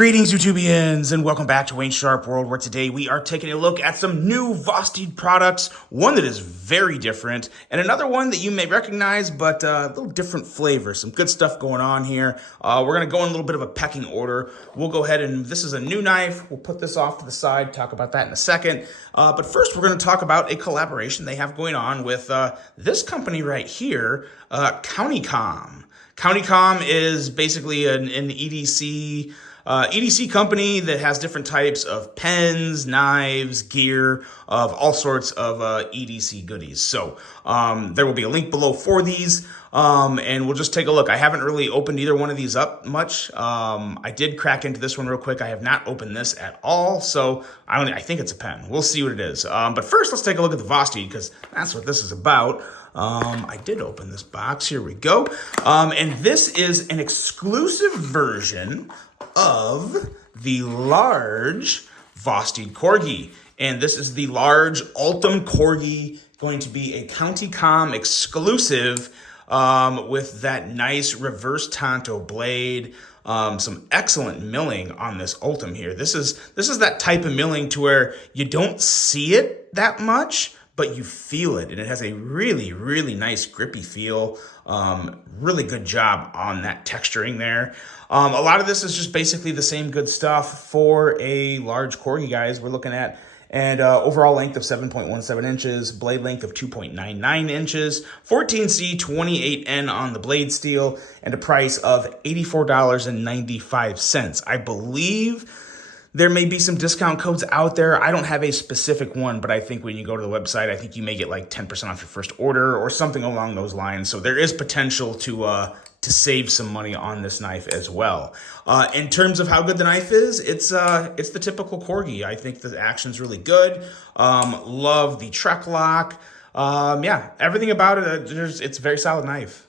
Greetings, YouTubians, and welcome back to Wayne Sharp World, where today we are taking a look at some new VOSTEED products, one that is very different, and another one that you may recognize, but a little different flavor. Some good stuff going on here. We're going to go in a little bit of a pecking order. We'll go ahead and, this is a new knife. We'll put this off to the side, talk about that in a second. But first, we're going to talk about a collaboration they have going on with this company right here, CountyCom. CountyCom is basically an EDC company that has different types of pens, knives, gear, of all sorts of EDC goodies. So there will be a link below for these, and we'll just take a look. I haven't really opened either one of these up much. I did crack into this one real quick. I have not opened this at all, so I think it's a pen. We'll see what it is. But first, let's take a look at the VOSTEED, because that's what this is about. I did open this box. Here we go. And this is an exclusive version of the large VOSTEED Corgi. And this is the large Ultim Corgi, going to be a CountyCom exclusive with that nice reverse tanto blade. Some excellent milling on this Ultim here. This is that type of milling to where you don't see it that much, but you feel it, and it has a really, really nice grippy feel. Really good job on that texturing there. A lot of this is just basically the same good stuff for a large Corgi, guys, we're looking at. And overall length of 7.17 inches, blade length of 2.99 inches, 14C, 28N on the blade steel, and a price of $84.95. I believe there may be some discount codes out there. I don't have a specific one, but I think when you go to the website, I think you may get like 10% off your first order or something along those lines. So there is potential to save some money on this knife as well. In terms of how good the knife is, it's the typical Corgi. I think the action's really good. Love the truck lock. Yeah, everything about it. It's a very solid knife.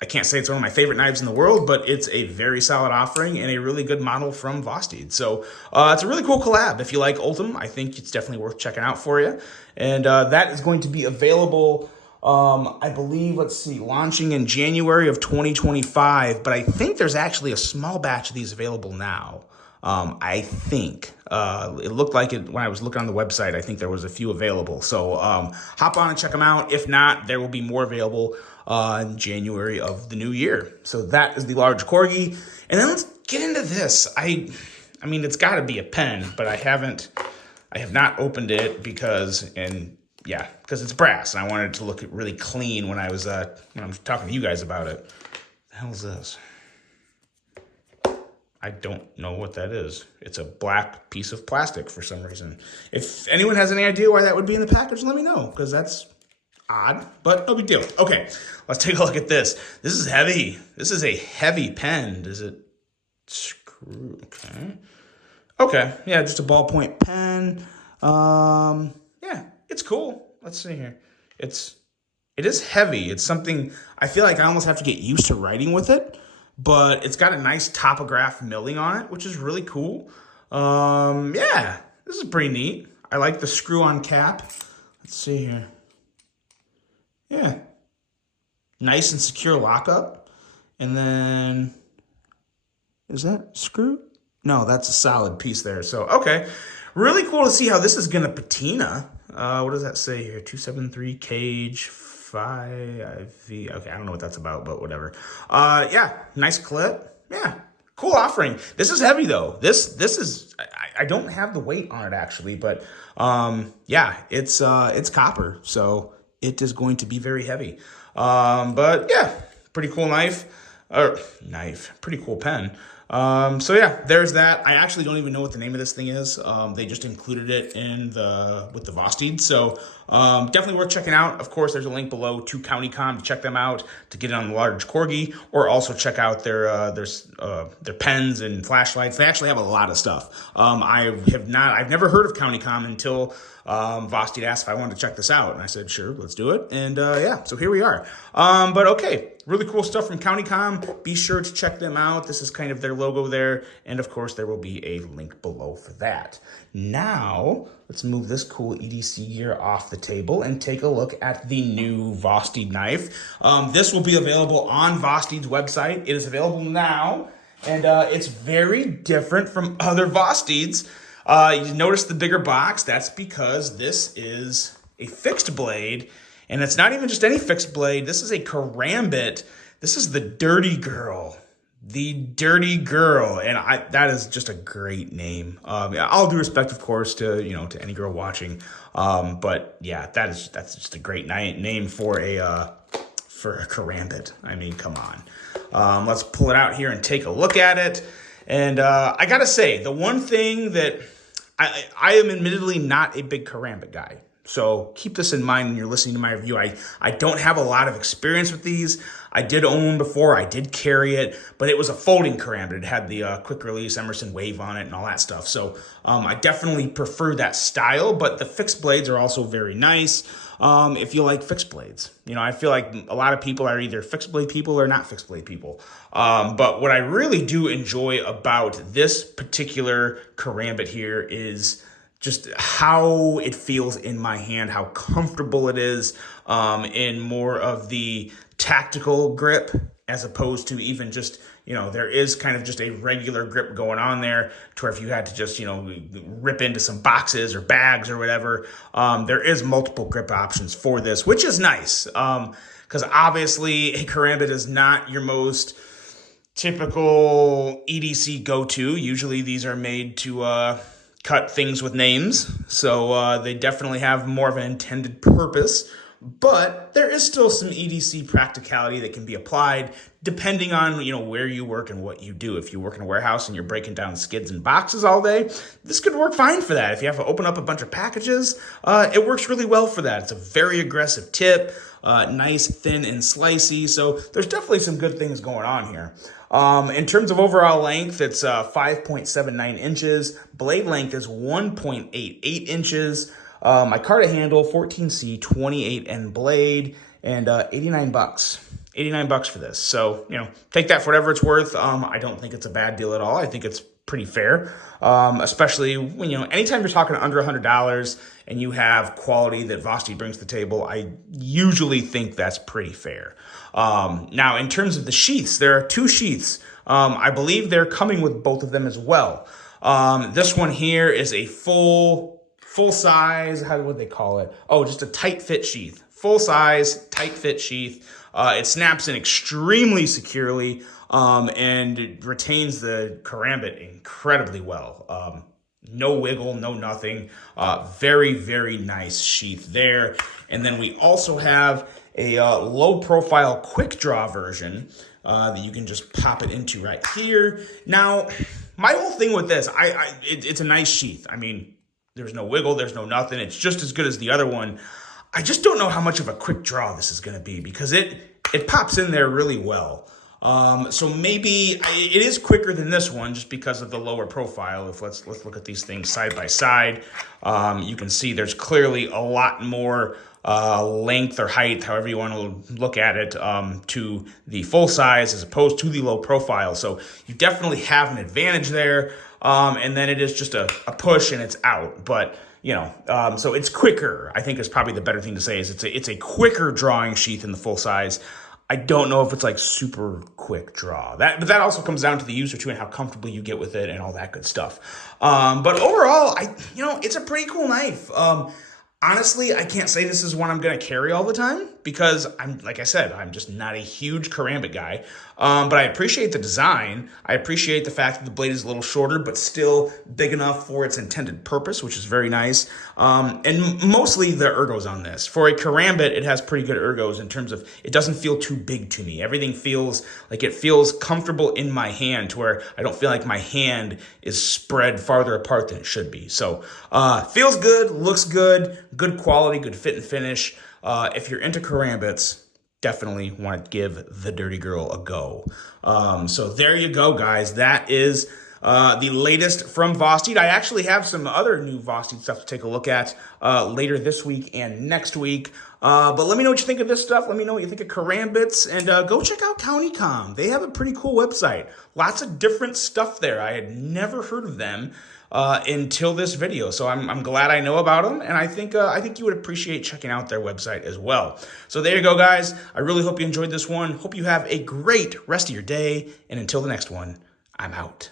I can't say it's one of my favorite knives in the world, but it's a very solid offering and a really good model from VOSTEED. So it's a really cool collab. If you like Ultim, I think it's definitely worth checking out for you. And that is going to be available, I believe, let's see, launching in January of 2025. But I think there's actually a small batch of these available now. I think it looked like it when I was looking on the website. I think there was a few available. So hop on and check them out. If not, there will be more available in January of the new year. So that is the large Corgi. And then let's get into this. I mean, it's got to be a pen, but I have not opened it because it's brass, and I wanted it to look really clean when I was talking to you guys about it. What the hell is this? I don't know what that is. It's a black piece of plastic for some reason. If anyone has any idea why that would be in the package, let me know, because that's odd, but no big deal. Okay, let's take a look at this. This is heavy. This is a heavy pen. Does it screw? Okay, yeah, just a ballpoint pen. Yeah, it's cool. Let's see here. It is heavy. It's something I feel like I almost have to get used to writing with it, but it's got a nice topograph milling on it, which is really cool. Yeah, this is pretty neat. I like the screw-on cap. Let's see here. Yeah, nice and secure lockup. And then, is that screw? No, that's a solid piece there. So, okay, really cool to see how this is gonna patina. What does that say here? 273 cage 5V. Okay, I don't know what that's about, but whatever. Yeah, nice clip. Yeah, cool offering. This is heavy though. This is, I don't have the weight on it actually, but yeah, it's copper, so it is going to be very heavy. But yeah, pretty cool pretty cool pen. So yeah, there's that. I actually don't even know what the name of this thing is. They just included it with the VOSTEED. So definitely worth checking out. Of course, there's a link below to CountyCom to check them out, to get it on the large Corgi, or also check out their pens and flashlights. They actually have a lot of stuff. I've never heard of CountyCom until VOSTEED asked if I wanted to check this out, and I said, sure, let's do it. And yeah, so here we are. But okay, really cool stuff from CountyCom. Be sure to check them out. This is kind of their logo there, and of course, there will be a link below for that. Now, let's move this cool EDC gear off the table and take a look at the new VOSTEED knife. This will be available on VOSTEED's website. It is available now, And it's very different from other VOSTEEDs. You notice the bigger box. That's because this is a fixed blade. And it's not even just any fixed blade. This is a karambit. This is the Dirty Girl. The Dirty Girl. And that is just a great name. All due respect, of course, to to any girl watching. But yeah, that's just a great name for a karambit. I mean, come on. Let's pull it out here and take a look at it. And I gotta say, the one thing that I am admittedly not a big karambit guy. So keep this in mind when you're listening to my review. I don't have a lot of experience with these. I did own one before. I did carry it, but it was a folding karambit. It had the quick release Emerson wave on it and all that stuff. So I definitely prefer that style, but the fixed blades are also very nice if you like fixed blades. I feel like a lot of people are either fixed blade people or not fixed blade people. But what I really do enjoy about this particular karambit here is just how it feels in my hand, how comfortable it is in more of the tactical grip as opposed to even just, there is kind of just a regular grip going on there to where if you had to just, rip into some boxes or bags or whatever, there is multiple grip options for this, which is nice. Because obviously a karambit is not your most typical EDC go-to. Usually these are made to cut things with names, so they definitely have more of an intended purpose, but there is still some EDC practicality that can be applied depending on where you work and what you do. If you work in a warehouse and you're breaking down skids and boxes all day, this could work fine for that. If you have to open up a bunch of packages, it works really well for that. It's a very aggressive tip, nice, thin, and slicey, so there's definitely some good things going on here. In terms of overall length, it's 5.79 inches. Blade length is 1.88 inches. My Micarta handle, 14C, 28N blade, and $89. $89 for this. So, take that for whatever it's worth. I don't think it's a bad deal at all. I think it's pretty fair, especially when, anytime you're talking under $100 and you have quality that VOSTEED brings to the table, I usually think that's pretty fair. Now, in terms of the sheaths, there are two sheaths. I believe they're coming with both of them as well. This one here is a full size, how would they call it? Oh, just a tight fit sheath. Full size, tight fit sheath. It snaps in extremely securely, and it retains the karambit incredibly well. No wiggle, no nothing. Very, very nice sheath there. And then we also have a low profile quick draw version that you can just pop it into right here. Now, my whole thing with this, it's a nice sheath. I mean, there's no wiggle, there's no nothing. It's just as good as the other one. I just don't know how much of a quick draw this is going to be because it pops in there really well. So maybe it is quicker than this one just because of the lower profile. Let's look at these things side by side. You can see there's clearly a lot more length or height, however you want to look at it, to the full size as opposed to the low profile. So you definitely have an advantage there. And then it is just a push and it's out. But so it's quicker, I think is probably the better thing to say, is it's a quicker drawing sheath in the full size. I don't know if it's like super quick draw. But that also comes down to the user too and how comfortable you get with it and all that good stuff. But overall, it's a pretty cool knife. Honestly, I can't say this is one I'm going to carry all the time because like I said, I'm just not a huge karambit guy. But I appreciate the design. I appreciate the fact that the blade is a little shorter, but still big enough for its intended purpose, which is very nice. And mostly the ergos on this. For a karambit, it has pretty good ergos in terms of it doesn't feel too big to me. Everything feels like it feels comfortable in my hand to where I don't feel like my hand is spread farther apart than it should be. So feels good, looks good, good quality, good fit and finish. If you're into karambits, definitely want to give the Dirty Girl a go. So there you go, guys. That is the latest from VOSTEED. I actually have some other new VOSTEED stuff to take a look at later this week and next week. But let me know what you think of this stuff. Let me know what you think of karambits. And go check out CountyCom. They have a pretty cool website. Lots of different stuff there. I had never heard of them until this video. So I'm glad I know about them, and I think you would appreciate checking out their website as well. So there you go, guys. I really hope you enjoyed this one. Hope you have a great rest of your day, and until the next one, I'm out.